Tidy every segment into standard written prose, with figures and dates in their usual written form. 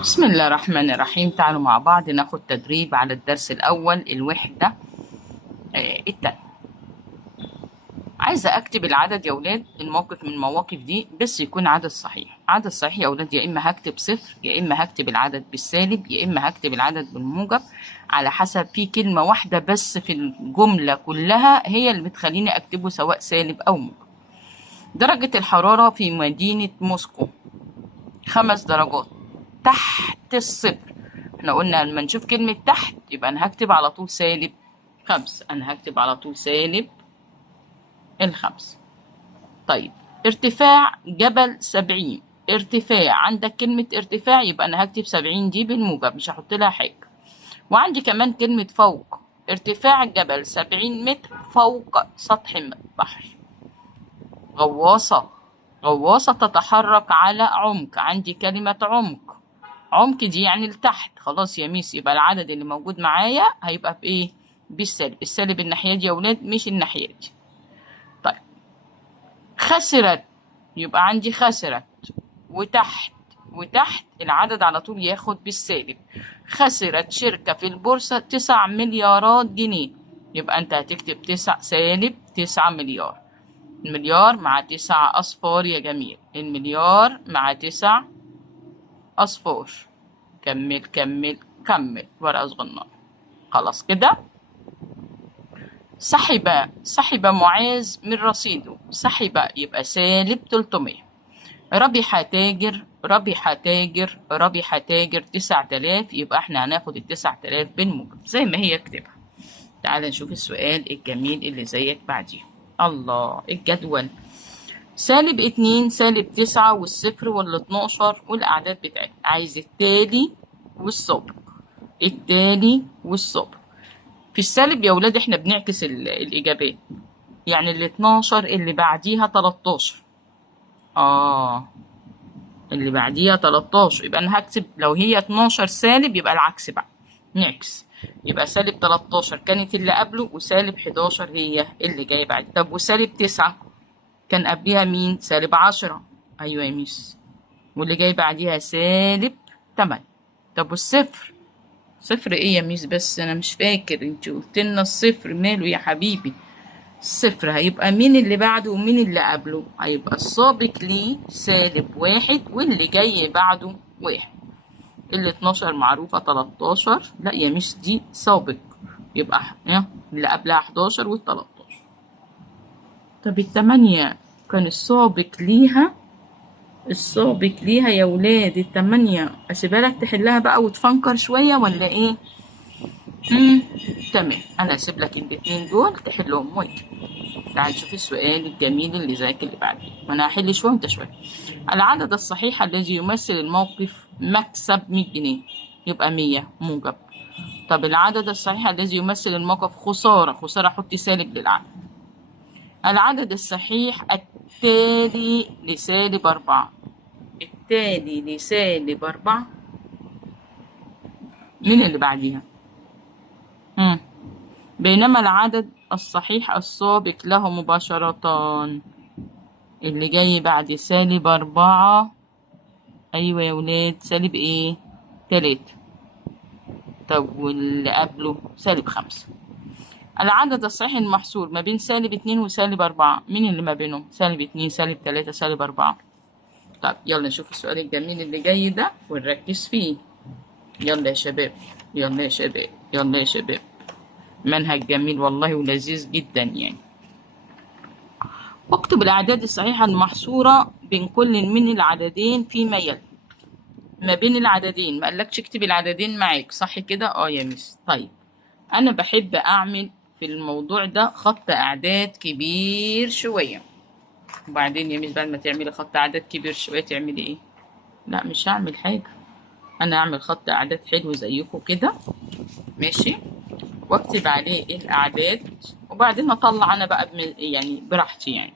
بسم الله الرحمن الرحيم. تعالوا مع بعض ناخد تدريب على الدرس الأول الوحدة التانية. عايزة أكتب العدد يا ولاد. الموقف من المواقف دي بس يكون عدد صحيح. عدد صحيح يا ولاد، يا إما هكتب صفر، يا إما هكتب العدد بالسالب، يا إما هكتب العدد بالموجب، على حسب في كلمة واحدة بس في الجملة كلها هي اللي بتخليني أكتبه سواء سالب أو موجب. درجة الحرارة في مدينة موسكو 5 درجات تحت الصفر. احنا قلنا لما نشوف كلمة تحت يبقى أنا هكتب على طول سالب 5. أنا هكتب على طول سالب 5. طيب، ارتفاع جبل 70. ارتفاع، عندك كلمة ارتفاع يبقى أنا هكتب 70 دي بالموجب، مش هحط لها حاجة. وعندي كمان كلمة فوق. ارتفاع الجبل 70 متر فوق سطح البحر. غواصة. غواصة تتحرك على عمق. عندي كلمة عمق. عمق دي يعني لتحت. خلاص يا ميس، يبقى العدد اللي موجود معايا هيبقى بإيه؟ بالسالب. السالب الناحية دي يا ولاد، مش الناحية دي. طيب، خسرت يبقى عندي خسرت، وتحت وتحت العدد على طول ياخد بالسالب. خسرت شركة في البورصة 9 مليارات جنيه. يبقى أنت هتكتب سالب 9 مليار. المليار مع 9 أصفار يا جميل. المليار مع 9 أصفار. كمل كمل كمل ورقة صغننة. خلاص كده. سحب معاذ من رصيده. سحب يبقى سالب 300. ربح تاجر 9000. يبقى احنا هناخد ال 9000 بالموجب زي ما هي اكتبها. تعال نشوف السؤال الجميل اللي زيك بعديه. الله، الجدول. -2 -9 والصفر وال12 والأعداد بتاعتنا. عايز التالي والسابق. التالي والسابق. في السالب يا ولاد احنا بنعكس الإجابات. يعني ال12 اللي بعديها 13. اللي بعديها 13. يبقى أنا هكتب لو هي 12 سالب يبقى العكس بقى. نعكس. يبقى سالب 13 كانت اللي قبله، وسالب 11 هي اللي جاية بعد. طب وسالب 9 كان قبلها مين؟ سالب 10. أيوة يا ميس. واللي جاي بعديها سالب 8. طب والصفر؟ صفر ايه يا ميس؟ بس انا مش فاكر، انت قلت لنا الصفر ماله يا حبيبي؟ الصفر هيبقى مين اللي بعده ومين اللي قبله؟ هيبقى السابق ليه -1 واللي جاي بعده 1. ال12 معروفة 13. لا يا ميس، دي سابق. يبقى اللي قبلها 11 وال13. طب ال8 كان السابق ليها يا ولاد. ال8 اسيبها لك تحلها بقى وتفكر شوية ولا ايه؟ تمام، انا هسيب لك الاتنين دول تحلهم واجب. تعال نشوف السؤال الجميل اللي زيك اللي بعديه، وانا هحل شويه وانت شويه. العدد الصحيح الذي يمثل الموقف مكسب 100 جنيه. يبقى 100 موجب. طب العدد الصحيح الذي يمثل الموقف خساره حطي سالب للعدد. العدد الصحيح التالي -4. التالي -4. مين اللي بعديها؟ بينما العدد الصحيح السابق له مباشرة. اللي جاي بعد -4. أيوة يا ولاد، سالب ايه؟ 3. طب واللي قبله -5. العدد الصحيح المحصور ما بين -2 و4. مين اللي ما بينهم؟ -2 -3 -4. طب يلا نشوف السؤال الجميل اللي جاي ده ونركز فيه. يلا يا شباب، يلا يا شباب، يلا يا شباب. منهج جميل والله ولذيذ جدا يعني. اكتب الأعداد الصحيحة المحصورة بين كل من العددين فيما يلي. ما بين العددين، ما قالكش اكتب العددين معاك، صح كده؟ يا مس. طيب، أنا بحب أعمل في الموضوع ده خط أعداد كبير شوية. وبعدين يا مس بعد ما تعملي خط أعداد كبير شوية تعملي إيه؟ لا مش هعمل حاجة، أنا أعمل خط أعداد حلو زيكم كده، ماشي، واكتب عليه الأعداد وبعدين أطلع أنا بقى يعني براحتي يعني.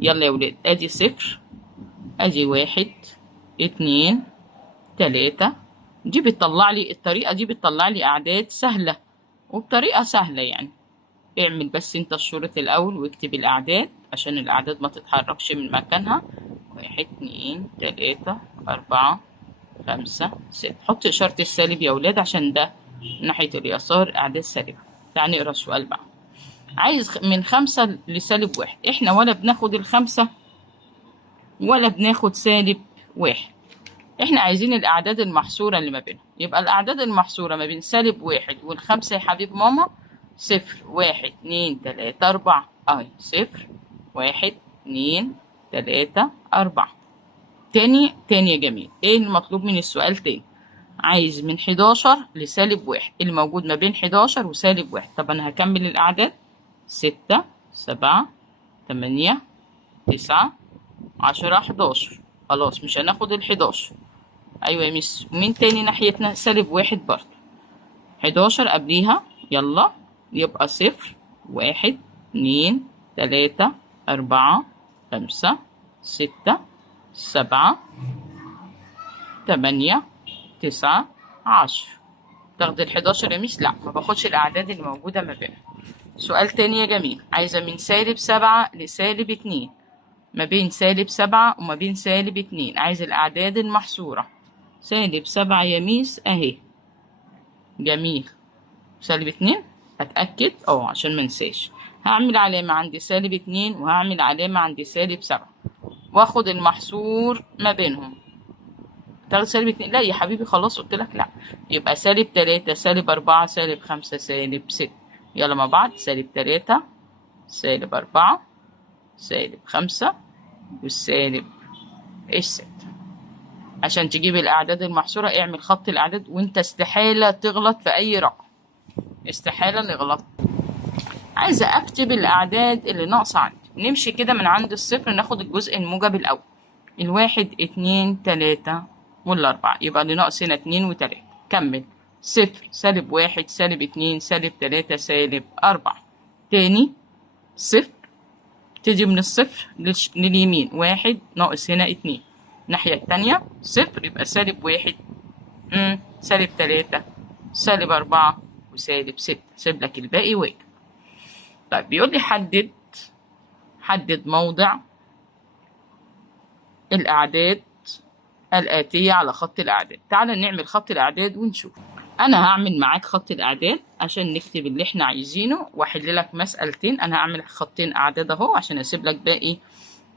يلا يا ولاد، ادي 0، ادي 1، 2، 3. دي بتطلع لي، الطريقة دي بتطلع لي اعداد سهلة وبطريقة سهلة يعني. اعمل بس انت الشريط الاول واكتب الاعداد عشان الاعداد ما تتحركش من مكانها. 1 2 3 4 5 6. حط إشارة السالب يا ولاد عشان ده ناحية اليسار أعداد سالبة. تعالى نقرا السؤال بقى. عايز من 5 لسالب 1. احنا ولا بناخد الخمسة ولا بناخد سالب 1. احنا عايزين الأعداد المحصورة اللي ما بينهم. يبقى الأعداد المحصورة ما بين سالب 1 والخمسة يا حبيب ماما 0 1 2 3 4 أهي 0 1 2 3 4. تاني يا جميل، ايه المطلوب من السؤال تاني؟ عايز من 11 لسالب 1 اللي موجود ما بين 11 وسالب 1. طب أنا هكمل الأعداد 6 7 8 9 10 11. خلاص مش هناخد ال11. أيوة يا مس. ومين تاني ناحيتنا؟ سالب 1 برضه. 11 قبليها يلا يبقى 0 1 2 3 4 5 6 7 8 9 10. تاخد ال11 يا مس؟ لا، ما باخدش الأعداد اللي موجودة ما بينهم. سؤال تاني يا جميل. عايزة من سالب 7 لسالب 2. ما بين سالب 7 وما بين سالب 2 عايز الأعداد المحصورة. سالب 7 يا ميس أهي. جميل. سالب 2 أتأكد عشان منساش. هعمل علامة عند سالب 2 وهعمل علامة عند سالب 7 واخد المحصور ما بينهم. تاخد سالب 2؟ لا يا حبيبي خلاص قلت لك لا. يبقى سالب 3 سالب 4 سالب 5 سالب 6. يلا مع بعض. سالب 3 سالب 4 سالب 5 والسالب 6. عشان تجيب الأعداد المحصورة اعمل خط الأعداد، وانت استحالة تغلط في أي رقم. استحالة نغلط. عايزة أكتب الأعداد اللي ناقصة عندي. نمشي كده من عند الصفر ناخد الجزء الموجب الأول. 1 2 3 وال4. يبقى اللي ناقص هنا 2 و3. كمل. 0 سالب 1 سالب 2 سالب 3 سالب 4. تاني 0 تيجي من الصفر لليمين. 1 ناقص هنا 2. الناحية التانية 0 يبقى سالب 1 سالب 3 سالب 4 وسالب 6. سيب لك الباقي واجب. طيب بيقول لي حدد موضع الأعداد الآتية على خط الأعداد. تعالى نعمل خط الأعداد ونشوف. أنا هعمل معاك خط الأعداد عشان نكتب اللي احنا عايزينه وأحل لك مسألتين. أنا هعمل خطين أعداد أهو عشان أسيب لك باقي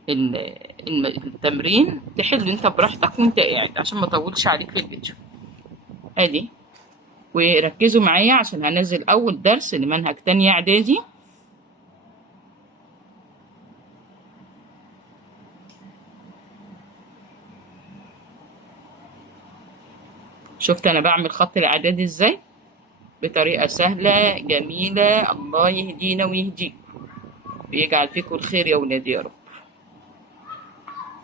التمرين تحل انت براحتك وانت قاعد عشان ما اطولش عليك في الفيديو. ادي. وركزوا معايا عشان هنزل اول درس لمنهج تانية اعدادي. شفت انا بعمل خط الاعداد ازاي؟ بطريقة سهلة جميلة. الله يهدينا ويهديكم ويجعل فيكم الخير يا ولادي يا رب.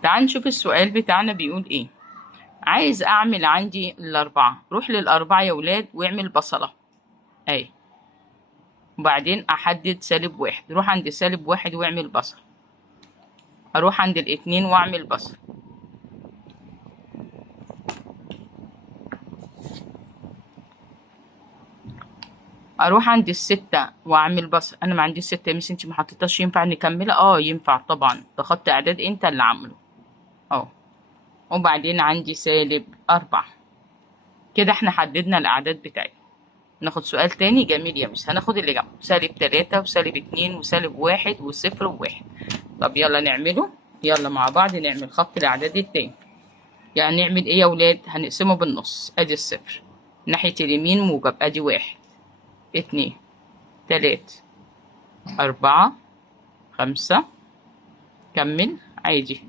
تعال نشوف السؤال بتاعنا بيقول ايه. عايز اعمل عندي ال4. روح لل4 يا ولاد واعمل بصلة اهي. وبعدين احدد سالب 1. روح عند سالب 1 واعمل بصل. اروح عند ال2 واعمل بصل. اروح عند ال6 واعمل بصل. انا ما عنديش 6 يا ميس انت ما حطيتهاش. ينفع نكملها؟ ينفع طبعا. ده خط اعداد انت اللي عامله وبعدين عندي سالب 4. كده احنا حددنا الاعداد بتاعتنا. ناخد سؤال تاني جميل يا ميس. هناخد اللي جنبه سالب 3 وسالب 2 وسالب 1 وصفر و1. طب يلا نعمله. يلا مع بعض نعمل خط الاعداد التاني. يعني نعمل ايه يا ولاد؟ هنقسمه بالنص. ادي الصفر ناحية اليمين موجب. ادي 1 2 3 4 5. كمل عادي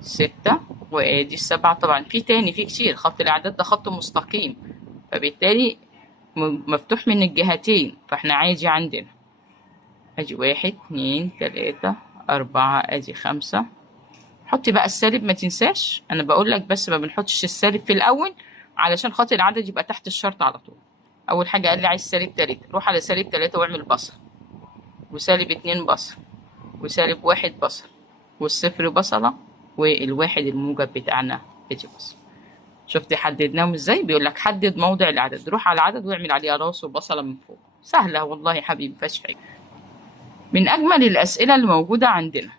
6 وادي 7. طبعا في تاني في كتير. خط الاعداد ده خط مستقيم فبالتالي مفتوح من الجهتين فاحنا عادي عندنا. ادي 1 2 3 4 ادي 5. حطي بقى السالب ما تنساش. انا بقول لك بس ما بنحطش السالب في الاول علشان خاطر العدد يبقى تحت الشرط على طول. اول حاجه قال لي عايز سالب 3. روح على سالب 3 واعمل بصل. وسالب 2 بصل. وسالب 1 بصل. والصفر بصله. والواحد الموجب بتاعنا ادي بصل. شفتي حددناهم ازاي؟ بيقول لك حدد موضع العدد. روح على العدد واعمل عليه راس وبصله من فوق. سهله والله يا حبيبي مفيهاش حاجه. من اجمل الاسئله اللي موجوده عندنا.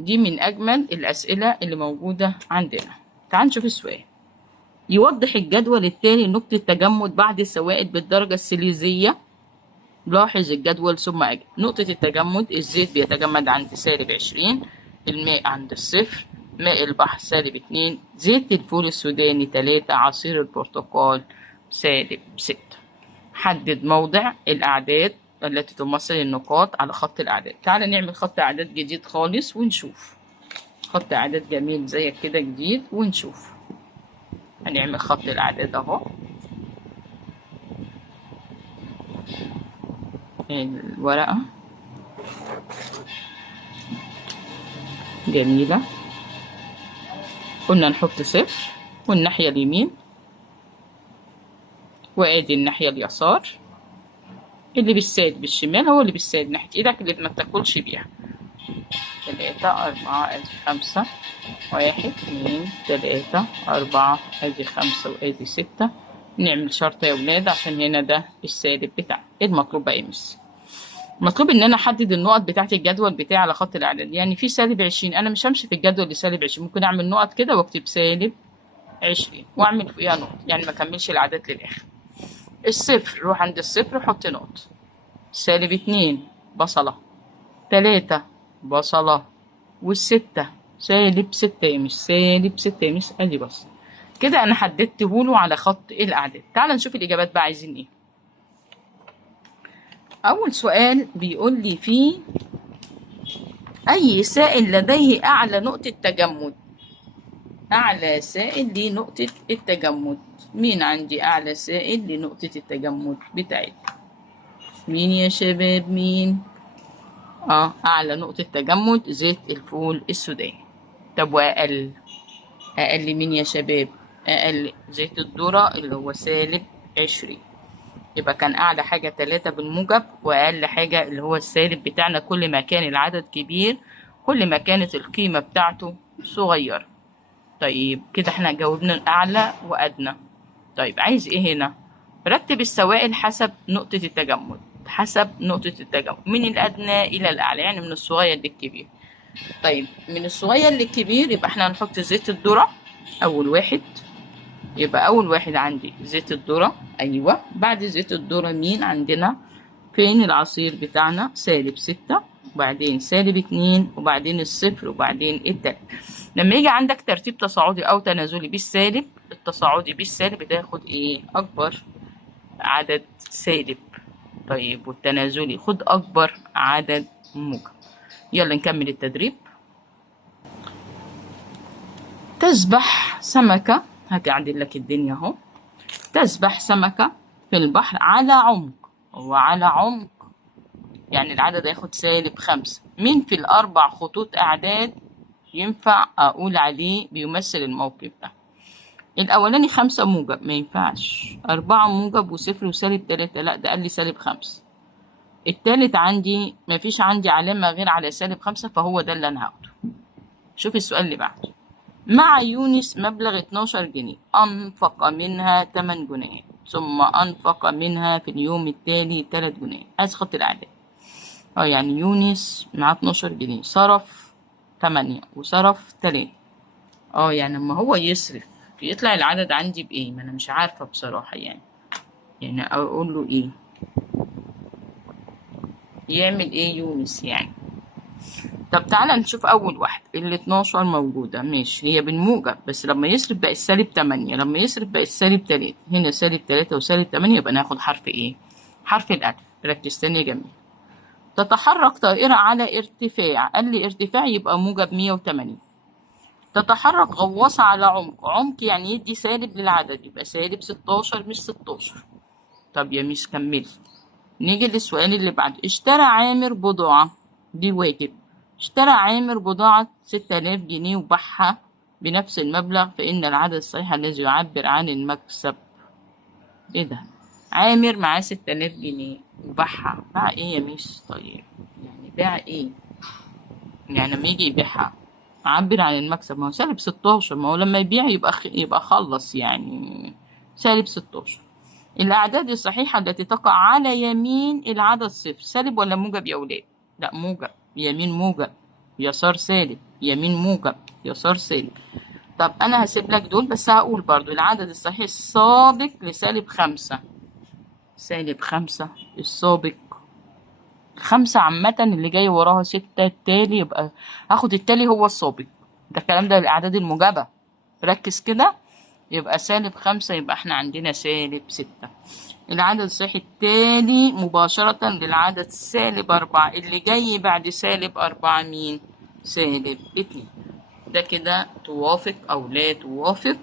دي من اجمل الاسئله اللي موجوده عندنا. تعال نشوف السؤال. يوضح الجدول التالي نقطة تجمد بعض السوائل بالدرجة السليزية. لاحظ الجدول ثم أجل. نقطة التجمد: الزيت بيتجمد عند -20، الماء عند الصفر، ماء البحر -2، زيت الفول السوداني 3، عصير البرتقال -6. حدد موضع الأعداد التي تمثل النقاط على خط الأعداد. تعال نعمل خط أعداد جديد خالص ونشوف. خط أعداد جميل زيك كده جديد ونشوف. هنعمل خط الأعداد أهو. الورقة جميلة. قلنا نحط صفر والناحية اليمين، وادي الناحية اليسار. اللي بالسالب بالشمال هو اللي بالسالب ناحية ايدك اللي ما بتاكلش بيها. 3 4 ادي 5، 1 2 3 4 ادي 5 وادي 6. نعمل شرطة يا ولاد عشان هنا ده السالب بتاعنا. ايه المطلوب بقى يا مس؟ مطلوب ان انا احدد النقط بتاعت الجدول بتاعي على خط الاعداد. يعني في -20، انا مش همشي في الجدول لسالب 20، ممكن اعمل نقط كده واكتب -20 واعمل فيها نقط، يعني ما اكملش العدد للاخر. الصفر روح عند الصفر وحط نقط. -2 بصلة، 3 بصلة، والستة -6 يا مش -6 يا مش. ادي بص كده انا حددته له على خط الاعداد. تعال نشوف الاجابات بقى عايزين ايه. اول سؤال بيقول لي فيه اي سائل لديه اعلى نقطة تجمد. اعلى سائل لنقطة التجمد. مين عندي اعلى سائل لنقطة التجمد بتاعتي؟ مين يا شباب مين؟ اعلى نقطة تجمد زيت الفول السوداني. طب واقل؟ اقل مين يا شباب؟ اقل زيت الذرة اللي هو -20. يبقى كان اعلى حاجة 3 بالموجب، واقل حاجة اللي هو السالب بتاعنا. كل ما كان العدد كبير كل ما كانت القيمة بتاعته صغيرة. طيب كده احنا جاوبنا اعلى وادنى. طيب عايز ايه هنا؟ رتب السوائل حسب نقطة التجمد. حسب نقطة التجمد من الادنى الى الاعلى، يعني من الصغير للكبير. طيب من الصغير للكبير يبقى احنا هنحط زيت الذرة اول واحد. يبقى اول واحد عندي زيت الذرة. ايوه، بعد زيت الذرة مين عندنا؟ فين العصير بتاعنا؟ -6، وبعدين -2، وبعدين الصفر، وبعدين التالت. لما يجي عندك ترتيب تصاعدي او تنازلي بالسالب، التصاعدي بالسالب بتاخد ايه؟ اكبر عدد سالب. طيب والتنازلي خد اكبر عدد موجب. يلا نكمل التدريب. تسبح سمكة، هاجي اعدل لك الدنيا اهو. تسبح سمكة في البحر على عمق، وعلى عمق يعني العدد هياخد -5. مين في الأربع خطوط أعداد ينفع أقول عليه بيمثل الموقف ده؟ الأولاني 5 موجب، ما ينفعش. 4 موجب وصفر وسالب 3، لا ده قال لي -5. التالت عندي مفيش عندي علامة غير على -5، فهو ده اللي أنا هاخده. شوف السؤال اللي بعده. مع يونس مبلغ 12 جنيه، أنفق منها 8 جنيهات، ثم أنفق منها في اليوم التالي 3 جنيهات. عايز خط الأعداد. يعني يونس معاه 12 جنيه، صرف 8 وصرف 3. يعني لما هو يصرف يطلع العدد عندي بإيه؟ ما أنا مش عارفة بصراحة يعني أقول له إيه؟ يعمل إيه يونس يعني؟ طب تعالى نشوف أول واحدة. ال12 موجودة ماشي، هي بالموجب، بس لما يصرف بقى -8، لما يصرف بقى -3. هنا -3 وسالب 8، يبقى ناخد حرف إيه؟ حرف الألف. ركز تاني يا جميل. تتحرك طائرة على ارتفاع، قال لي ارتفاع يبقى موجب 180. تتحرك غواصة على عمق، عمق يعني يدي سالب للعدد، يبقى -16 مش 16. طب يا ميس كملي. نيجي للسؤال اللي بعده. اشترى عامر بضاعة، دي واجب. اشترى عامر بضاعة 6000 جنيه وباعها بنفس المبلغ، فإن العدد الصحيح الذي يعبر عن المكسب. ايه ده؟ عامر معاه 6000 جنيه وباعها. باع ايه يا ميس؟ طيب يعني باع ايه؟ يعني لما يجي يبيعها عبر عن المكسب، ما هو -16، ما هو لما يبيع يبقى خلص يعني -16. الأعداد الصحيحة التي تقع على يمين العدد صفر، سالب ولا موجب يا ولاد؟ لا موجب. يمين موجب، يسار سالب، يمين موجب، يسار سالب. طب أنا هسيب لك دول، بس هقول برضو العدد الصحيح السابق لسالب 5. سالب 5 السابق. الخمسة عامة اللي جاي وراها 6 التالي، يبقى هاخد التالي هو السابق. ده الكلام ده للأعداد الموجبة، ركز كده. يبقى سالب 5، يبقى احنا عندنا سالب 6. العدد الصحيح التالي مباشرة للعدد سالب 4 اللي جاي بعد سالب 4 مين؟ سالب 2. ده كده توافق أو لا توافق.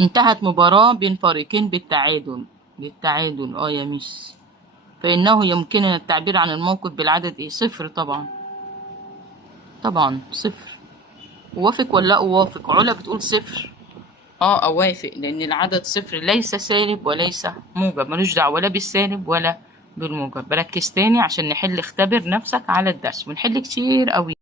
انتهت مباراة بين فريقين بالتعادل. بالتعادل يا ميس. فإنه يمكننا التعبير عن الموقف بالعدد ايه؟ 0 طبعا. طبعا 0. أوافق ولا لا أوافق؟ علا بتقول 0. أوافق، لأن العدد 0 ليس سالب وليس موجب، ملوش دعوة ولا بالسالب ولا بالموجب. بركز تاني عشان نحل. اختبر نفسك على الدرس ونحل كتير أوي.